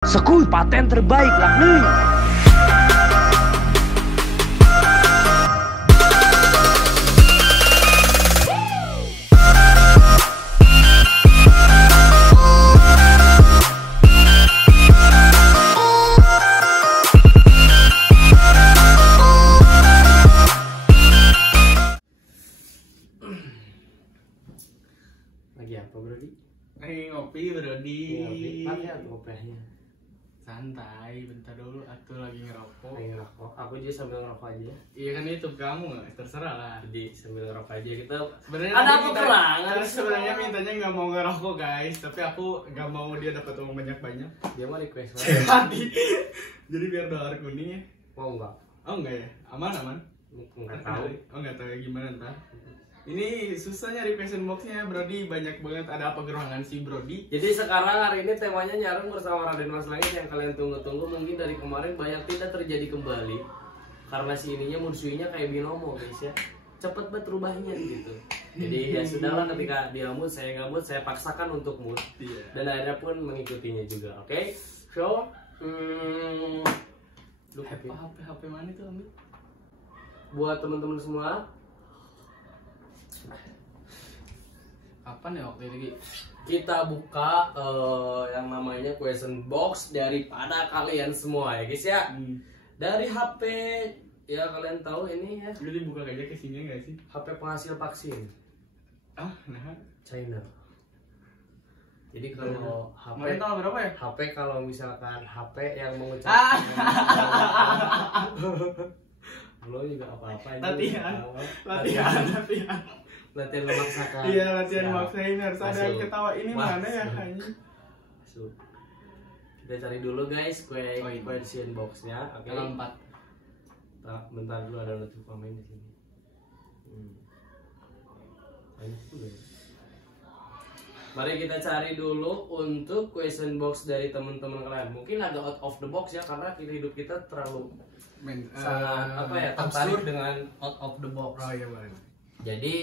Sekut paten terbaik yakni lagi apa Brodi? Lagi ngopi Brodi. Pakai atau kopiahnya? Santai, bentar dulu. Aku lagi ngerokok. Lagi ngerokok. Aku juga sambil ngerokok aja. Iya kan YouTube kamu, terserah lah. Jadi sambil ngerokok aja kita. Sebenarnya Ada nanti apa kerangan? sebenarnya mintanya nggak mau ngerokok guys, tapi aku nggak mau dia dapat uang banyak. Dia mau request Hati. Jadi biar dolar kuning ya. mau enggak? Oh enggak ya? Aman. Enggak tahu. Oh enggak tahu ya gimana ntar. Ini susah nyari question boxnya Brodi, banyak banget. Ada apa gerangan sih Brodi? Jadi sekarang hari ini temanya nyarung bersama Raden Mas Langit yang kalian tunggu-tunggu. Mungkin dari kemarin banyak tidak terjadi kembali karena si ininya musuhnya kayak binomo guys ya, cepet banget rubahnya gitu. Jadi ya sudahlah, ketika dia mood saya nggak mood, saya paksakan untuk mood. Dan akhirnya pun mengikutinya juga. Oke, so HP mana itu ambil? buat teman-teman semua, Kapan ya waktu itu? kita buka yang namanya question box daripada kalian semua ya guys ya. Dari HP ya, kalian tahu ini ya, Jadi buka aja ke sini enggak sih? HP penghasil vaksin Ah, nah. China. Jadi kalau HP Kemarin tanggal berapa ya? HP kalau misalkan HP yang mengucapkan belum juga apa-apa ini. Latihan. Latihan memaksakan. Iya, latihan Siap. maksain harus ada yang Masuk. ketawa. Ini Masuk. mana ya anjing? Masuk. Kita cari dulu guys question boxnya. Oke. Tanggal 4. Bentar dulu, ada notif komen di sini. Banyak juga ya. Mari kita cari dulu untuk question box dari teman-teman kalian. Mungkin agak out of the box ya, karena hidup kita terlalu sangat apa ya, tertarik dengan out of the box. Oh iya boleh. Jadi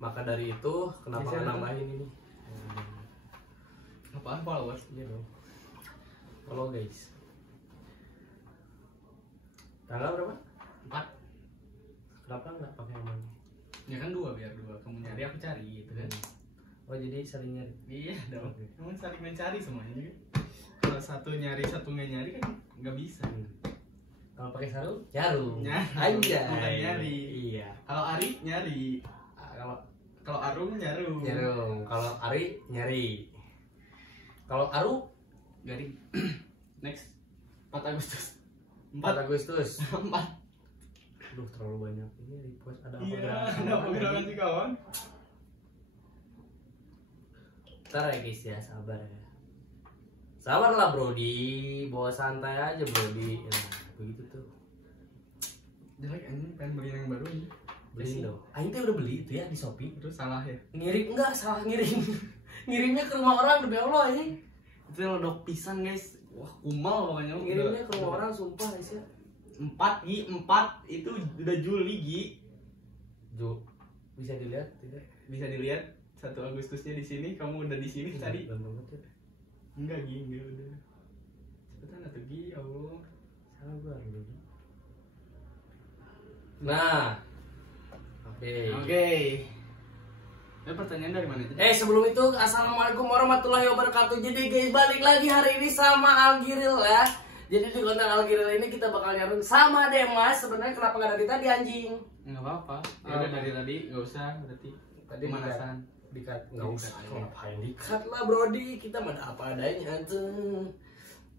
maka dari itu kenapa Bisa nambahin ini? Apaan followers? Iya dong. Halo guys. Tanggal berapa? 4. Kenapa nggak pakai yang mana? Ya kan 2 biar 2. Kamu nyari aku cari gitu kan. Oh jadi sering nyari. Iya dong. Kamu saling mencari semuanya kan. Kalau satu nyari satu nggak nyari kan nggak bisa. Kalau pakai sarung? Jarum. Nyari. Aja. Bukan nyari. Iya. Kalau Ari nyari. Kalau Arum nyarum. Jarum. Kalau Ari nyari. Kalau Aru Garing. Next. 4 Agustus. 4 Agustus. 4. Aduh terlalu banyak. Ini request ada apa? Iya, ada apa gerangan sih kawan? Ntar ya guys ya, sabar ya. Sabarlah Brodi, bawa santai aja Brodi. Nah, begitu tuh. Jelek anjing, pengen beli yang baru ini. Beli dong. Aing teh udah beli itu ya di Shopee. Itu salah ya. Ngirim enggak, salah ngirim. Ngirimnya ke rumah orang, demi Allah ini. Itu lodok pisan guys. Wah, kumal pokoknya. Ngirimnya ke rumah orang sumpah guys ya. 4 itu udah Juli Gi. Jo, bisa dilihat tidak? Bisa dilihat 1 Agustusnya di sini, kamu udah di sini tadi. Gampang banget ya. Enggak Gi, enggak udah. Cepetan atuh Gi, ya Allah. Salah gua dulu. Nah. Oke. Pertanyaan dari mana aja? Sebelum itu, assalamualaikum warahmatullahi wabarakatuh. Jadi guys, balik lagi hari ini sama Algiril ya. Jadi di konten Algiril ini kita bakal nyarung sama Demas. Sebenarnya kenapa nggak dari tadi anjing? Enggak apa-apa. Ya udah dari tadi, enggak usah berarti. Tadi Pemanasan. Dikat nggak usah. Dikat. Ngapain dikat lah Brodi? Kita mah ada apa adanya tuh.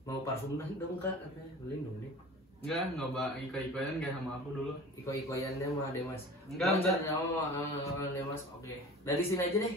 Mau parfum dong kak? Katanya beli dong deh. Enggak ikut-ikutan kayak sama aku dulu. Iko-ikoyannya mah Demas. Enggak. Nyawa Demas. Oke. Dari sini aja deh.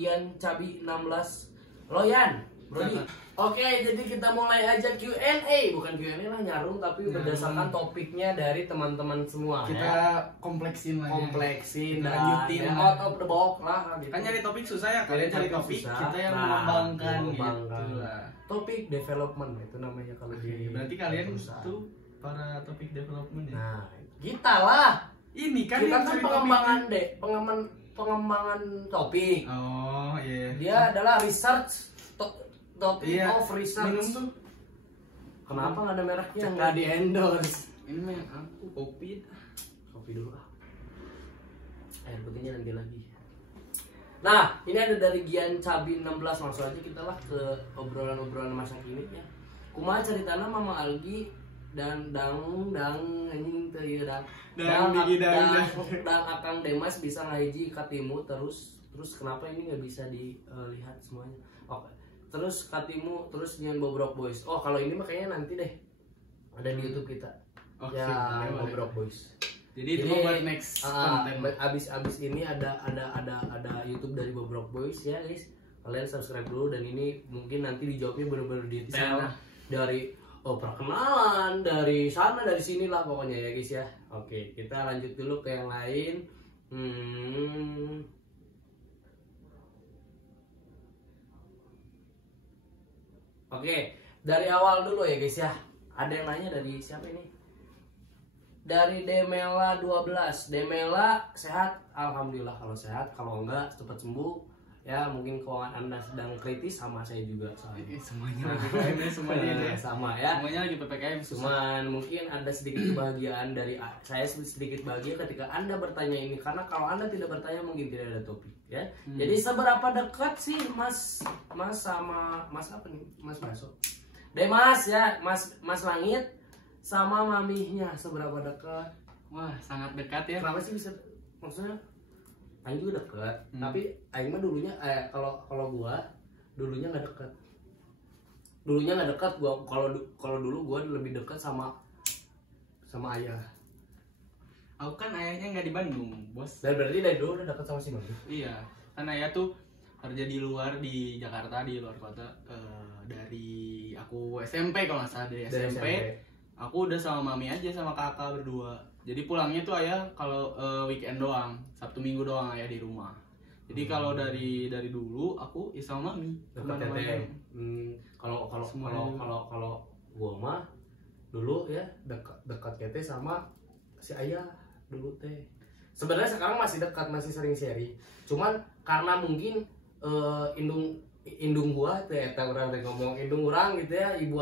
Gian Cabi 16. Loyan, Brodi. Oke, jadi kita mulai aja Q&A. Bukan Q&A lah, nyarung, tapi berdasarkan topiknya dari teman-teman semua. Kita ya. kompleksin lagi. Kompleksin Kita dan lanjutin ya, lah. out of the box lah gitu. Kan nyari topik susah ya, kalian cari topik, susah. kita yang Nah, mengembangkan mengembangkan. gitu lah. Topik development itu namanya kalau di Berarti kalian perusahaan. tuh para topik development ya. Nah, kita lah. Ini kan Kita yang kan cari pengembangan topiknya. pengembangan topik. Oh iya. Dia adalah research topik Iya. of research. Minum tuh. Kenapa nggak ada mereknya? Cek Nggak di endorse. Ini mah yang aku kopi. Kopi dulu ah. Air putihnya nanti lagi. Nah, ini ada dari Gian Cabi 16. Langsung aja kita lah ke obrolan-obrolan masa kini ya. Kumaha caritana Mama Algi dan dang anjing teu ieu dang. Dang Akang Demas bisa ngahiji katimu terus kenapa ini nggak bisa dilihat semuanya. Oke. Terus katimu terus nyian Bobrok Boys. Oh, kalau ini mah kayaknya nanti deh. Ada di YouTube kita. Oke, Ya, boleh. Bobrok Boys. Jadi itu buat next konten. Abis ini ada YouTube dari Bobrok Boys ya guys. Kalian subscribe dulu dan ini mungkin nanti dijawabnya bener-bener detail dari perkenalan dari sana dari sini lah pokoknya ya guys ya. Oke, kita lanjut dulu ke yang lain. Oke, dari awal dulu ya guys ya. Ada yang nanya dari siapa ini? Dari Demela 12. Demela sehat? Alhamdulillah kalau sehat. Kalau enggak cepat sembuh. Ya mungkin keuangan Anda sedang kritis sama saya juga soalnya. Semuanya lagi PPKM semuanya ya. Sama ya. Semuanya lagi PPKM susah. Cuman mungkin ada sedikit kebahagiaan dari saya, sedikit bahagia ketika Anda bertanya ini karena kalau Anda tidak bertanya mungkin tidak ada topik ya. Jadi seberapa dekat sih Mas sama Mas apa nih? Mas Baso. Demas ya, Mas Langit sama mamihnya seberapa dekat? Wah, sangat dekat ya. Kenapa sih bisa? Maksudnya Aing juga dekat, tapi Aing mah dulunya kalau gua dulunya nggak dekat. Dulunya nggak dekat gua kalau dulu gua lebih dekat sama ayah. Aku kan ayahnya nggak di Bandung, bos. Dan berarti dari dulu udah dekat sama si Mami. Iya, kan ayah tuh kerja di luar di Jakarta, di luar kota. Dari aku SMP kalau nggak salah dari SMP. Aku udah sama mami aja sama kakak berdua. Jadi pulangnya tuh ayah kalau weekend doang, Sabtu Minggu doang ayah di rumah. Jadi kalau dari dulu aku ya sama mami. Dekat kalau gua mah dulu ya dekat kete sama si ayah dulu teh. Sebenarnya sekarang masih dekat, masih sering sharing. Cuman karena mungkin indung gua teh orang ngomong indung orang gitu ya, ibu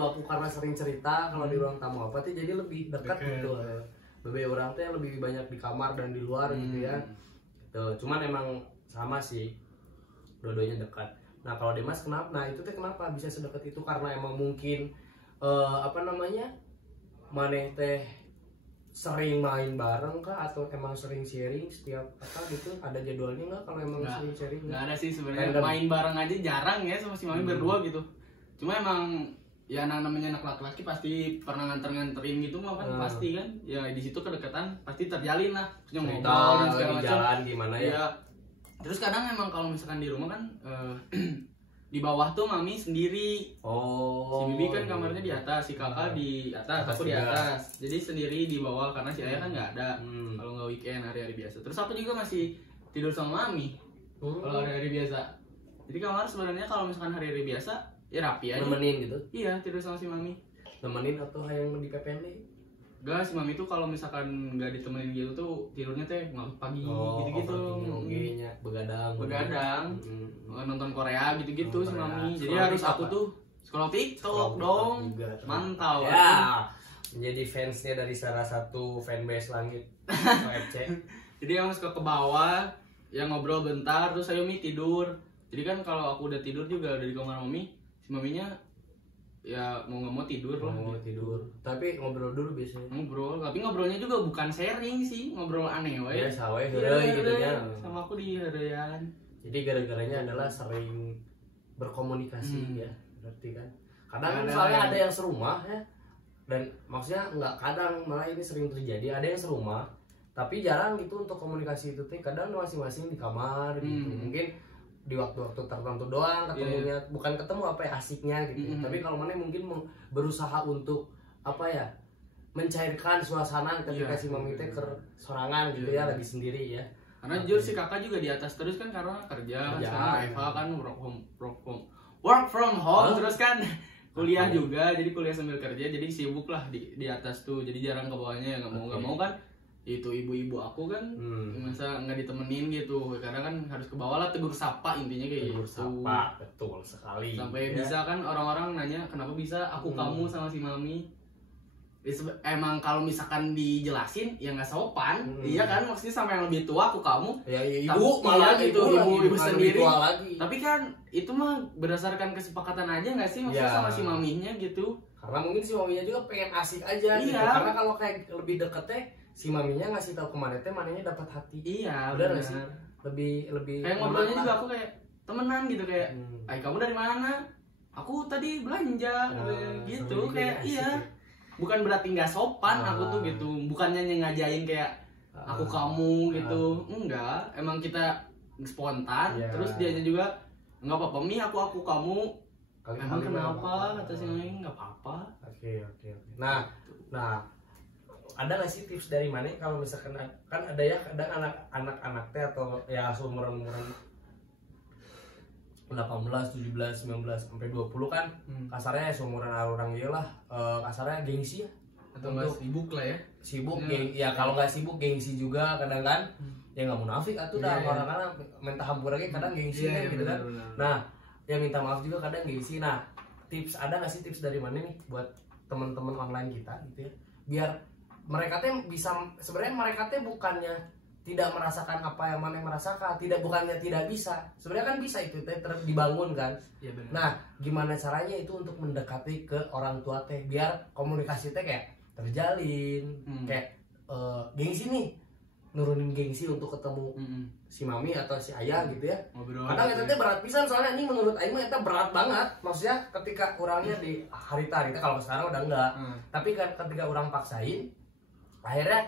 aku karena sering cerita kalau di ruang tamu apa tuh jadi lebih dekat gitu. Bebe orang teh lebih banyak di kamar dan di luar gitu ya. Gitu. Cuman emang sama sih. Dua-duanya dekat. Nah, kalau Demas kenapa? Nah, itu teh kenapa bisa sedekat itu karena emang mungkin maneh teh sering main bareng kah atau emang sering sharing setiap gitu ada jadwalnya nggak kalau emang sering sharing? Nggak ada sih sebenarnya, main bareng aja jarang ya sama si mami berdua gitu. Cuma emang ya namanya anak laki-laki pasti pernah nganterin gitu mah kan pasti kan ya di situ kedekatan pasti terjalin lah, ngobrol dan segala macam. Jalan gimana ya? Terus kadang emang kalau misalkan di rumah kan di bawah tuh mami sendiri. Si bibi kan kamarnya di atas, si kakak di atas, aku di atas. Jadi sendiri di bawah karena si ayah kan nggak ada. Kalau nggak weekend hari-hari biasa. Terus aku juga masih tidur sama mami kalau hari-hari biasa. Jadi kamar sebenarnya kalau misalkan hari-hari biasa ya rapi aja. Nemenin gitu? Iya, tidur sama si mami. Nemenin atau yang di PPND? Enggak, si mami tuh kalau misalkan nggak ditemenin gitu tuh tidurnya teh pagi gitu-gitu. Begadang. Nonton Korea gitu-gitu si mami. Jadi harus aku tuh scroll TikTok dong. Mantau. Ya. Menjadi fansnya dari salah satu fanbase Langit OFC. Jadi yang suka ke bawah, yang ngobrol bentar terus Ayumi tidur. Jadi kan kalau aku udah tidur juga udah di kamar mami, si maminya ya mau nggak mau tidur lah. Mau tidur. Tapi ngobrol dulu biasanya. Ngobrol, tapi ngobrolnya juga bukan sharing sih, ngobrol aneh wae. Ya sawe heureuy gitu ya. Sama aku di heureuyan. Jadi gara-garanya adalah sering berkomunikasi ya, berarti kan. Kadang soalnya ada yang serumah ya. Dan maksudnya nggak kadang, malah ini sering terjadi, ada yang serumah tapi jarang gitu untuk komunikasi itu teh. Kadang masing-masing di kamar gitu. Mungkin di waktu-waktu tertentu doang ketemunya, bukan ketemu apa ya asiknya gitu. Tapi kalau mana mungkin berusaha untuk apa ya mencairkan suasana ketika si mami teh sorangan gitu ya, lagi sendiri ya. Karena jujur si kakak juga di atas terus kan karena kerja. Sekarang Eva kan work from home terus kan kuliah juga, jadi kuliah sambil kerja, jadi sibuk lah di atas tuh, jadi jarang ke bawahnya ya nggak mau kan itu ibu-ibu aku kan masa nggak ditemenin gitu, kadang kan harus ke bawah lah, tegur sapa intinya kayak Tegur gitu. sapa, betul sekali. Sampai ya. bisa kan orang-orang nanya kenapa bisa aku kamu sama si mami. Emang kalau misalkan dijelasin ya nggak sopan, iya kan, maksudnya sama yang lebih tua aku kamu. Ya ibu Tapi, malah iya, gitu, ibu ibu sendiri. tua lagi. Tapi kan itu mah berdasarkan kesepakatan aja nggak sih, maksudnya Ya. sama si maminya gitu. Karena mungkin si maminya juga pengen asik aja gitu. Iya. Karena kalau kayak lebih deket teh si maminya ngasih tahu ke maneh teh manehnya dapat hati. Iya, Bener benar. nggak sih? Lebih Kayak ngobrolnya juga aku kayak temenan gitu, kayak ay kamu dari mana? Aku tadi belanja gitu, kayak iya. Bukan berarti nggak sopan aku tuh gitu, bukannya ngajain kayak aku kamu gitu, enggak. Emang kita spontan, terus dianya juga nggak apa-apa Mi, aku kamu. Emang kenapa? Kata si Mami nggak apa-apa. Oke. Nah, ada nggak sih tips dari mana kalau misalkan kan ada ya kadang anak-anak teh atau ya seumuran-umuran 18, 17, 19 sampai 20 kan kasarnya seumuran orang ieu lah, kasarnya gengsi ya Atau nggak sibuk lah ya. sibuk ya kalau nggak sibuk gengsi juga kadang kan ya nggak munafik atuh dah orang-orang minta hampur lagi kadang gengsi kan gitu kan. Nah ya minta maaf juga kadang gengsi. Nah ada nggak sih tips dari mana nih buat teman-teman online kita gitu ya biar mereka teh bisa, sebenarnya mereka teh bukannya tidak merasakan apa yang mana merasakan, bukannya tidak bisa, sebenarnya kan bisa itu teh dibangun kan. Ya, benar. Nah gimana caranya itu untuk mendekati ke orang tua teh biar komunikasi teh kayak terjalin, kayak gengsi nih, nurunin gengsi untuk ketemu si mami atau si ayah gitu ya. Ngobrol. Kadang itu teh berat pisan soalnya ini menurut aing mah itu berat banget. Maksudnya ketika orangnya di harita kalau sekarang udah enggak. Tapi kan ketika orang paksain akhirnya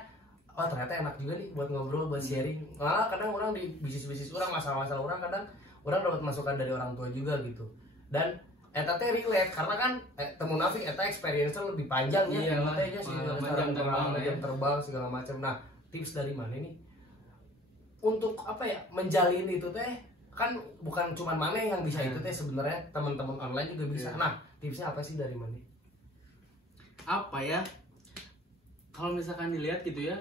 oh ternyata enak juga nih buat ngobrol, buat sharing. Malah kadang orang di bisnis orang, masalah-masalah orang kadang orang dapat masukan dari orang tua juga gitu. Dan eta teh relate karena kan temu nafik eta experience lebih panjang ya. Matanya segala macam jam terbang segala macam. Nah, tips dari mana nih? Untuk apa ya? Menjalin itu teh kan bukan cuma mana yang bisa itu teh sebenarnya teman-teman online juga bisa. Nah, tipsnya apa sih dari mana? Apa ya? Kalau misalkan dilihat gitu ya,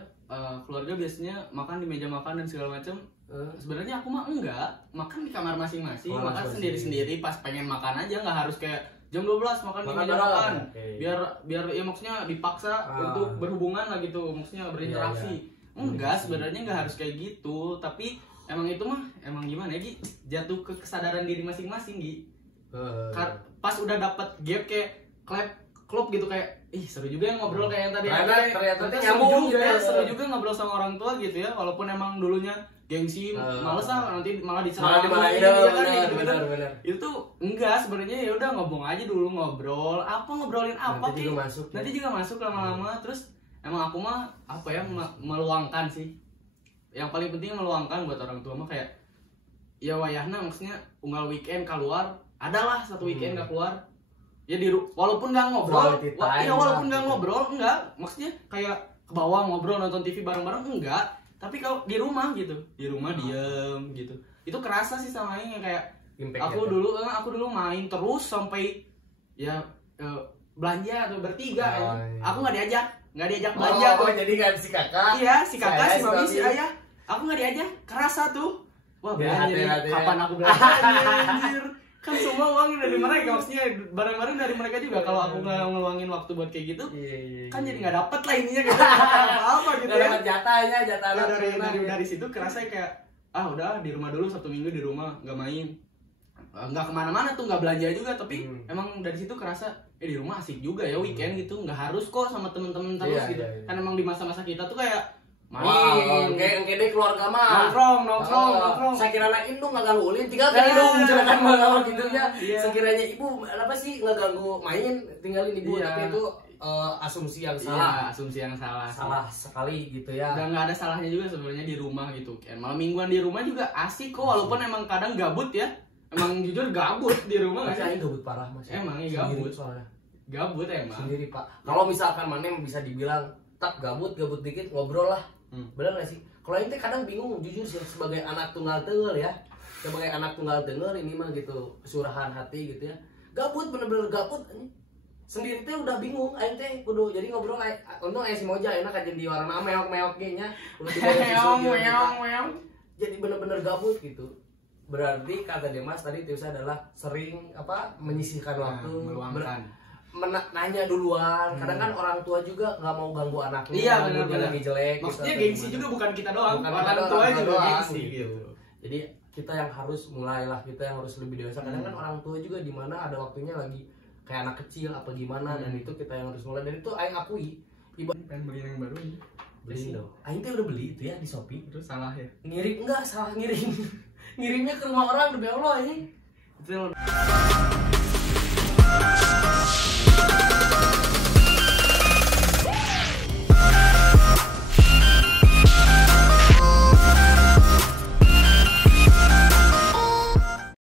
keluarga biasanya makan di meja makan dan segala macam. Sebenarnya aku mah enggak, makan di kamar masing-masing, makan sendiri-sendiri pas pengen makan aja, nggak harus kayak jam 12 makan di meja makan. Biar ya maksudnya dipaksa untuk berhubungan lah gitu, maksudnya berinteraksi. Enggak, sebenarnya nggak harus kayak gitu, tapi emang itu mah emang gimana ya, Gi? Jatuh ke kesadaran diri masing-masing, Gi. Pas udah dapat gap kayak klub gitu kayak seru juga yang ngobrol kayak yang tadi ternyata seru juga ya, seru juga ngobrol sama orang tua gitu ya, walaupun emang dulunya gengsi, males lah nanti malah diserang benar. itu enggak, sebenarnya ya udah ngomong aja dulu, ngobrolin apa nanti juga masuk lama-lama. Terus emang aku mah apa ya, meluangkan sih, yang paling penting meluangkan buat orang tua mah kayak ya wayahna, maksudnya unggal weekend keluar, adalah satu weekend gak keluar ya walaupun nggak ngobrol, walaupun nggak ngobrol, enggak, maksudnya kayak ke bawah ngobrol nonton TV bareng-bareng enggak, tapi kalau di rumah gitu, di rumah diem gitu, itu kerasa sih sama ini kayak aku dulu main terus sampai ya belanja atau bertiga aku nggak diajak belanja tuh. Jadi kan si kakak, si mami, si ayah, aku nggak diajak, kerasa tuh, wah belanja kapan aku belanja anjir. Kan semua uangnya dari mereka, maksudnya barang-barang dari mereka juga. Kalau aku nggak ngeluangin waktu buat kayak gitu, kan jadi nggak dapet lah ininya gitu, apa gitu ya. Jatahnya dari situ kerasa kayak udah di rumah dulu, Sabtu Minggu di rumah, nggak main, nggak kemana-mana tuh, nggak belanja juga. Tapi emang dari situ kerasa di rumah asik juga ya weekend gitu, nggak harus kok sama temen-temen terus gitu. Kan emang di masa-masa kita tuh kayak main, kayak deh keluarga mah nongkrong. Saya kira anak indung nggak ganggu ulin, tinggal ke indung silakan malam gitu ya. Sekiranya ibu apa sih nggak ganggu main, tinggalin ibu. Tapi itu asumsi yang salah. Asumsi yang salah. Salah sekali gitu ya. Dan nggak ada salahnya juga sebenarnya di rumah gitu. Kayak malam mingguan di rumah juga asik kok, walaupun emang kadang gabut ya. Emang jujur gabut di rumah nggak sih? Gabut parah mas. Emang gabut soalnya. Gabut emang. Sendiri pak. Kalau misalkan mana bisa dibilang tak gabut dikit ngobrol lah. Bener gak sih? Kalau ini kadang bingung jujur sih sebagai anak tunggal tengel ya. Sebagai anak tunggal tengel ini mah gitu, kesurahan hati gitu ya. Gabut, bener-bener gabut. sendiri teh udah bingung aing teh kudu jadi ngobrol untung aya si Moja enak aja di warna meok-meok ge nya udah meong. jadi bener-bener gabut gitu. Berarti kata Demas tadi tips adalah sering menyisihkan waktu, meluangkan. Nanya duluan. Kadang kan orang tua juga nggak mau ganggu anaknya. Iya benar lagi jelek. Maksudnya gitu, gengsi juga bukan kita doang, bukan orang kita tua doang, juga doang, gengsi gitu. Jadi kita yang harus mulailah, kita yang harus lebih dewasa. Kadang kan orang tua juga di mana ada waktunya lagi kayak anak kecil apa gimana dan itu kita yang harus mulai. Dan itu aing akui. Pengen beli yang baru ini. Beli dong. Aing teh udah beli itu ya di Shopee. Terus salah ya. Ngirim enggak salah ngirim. Ngirimnya ke rumah orang demi Allah ini. Betul.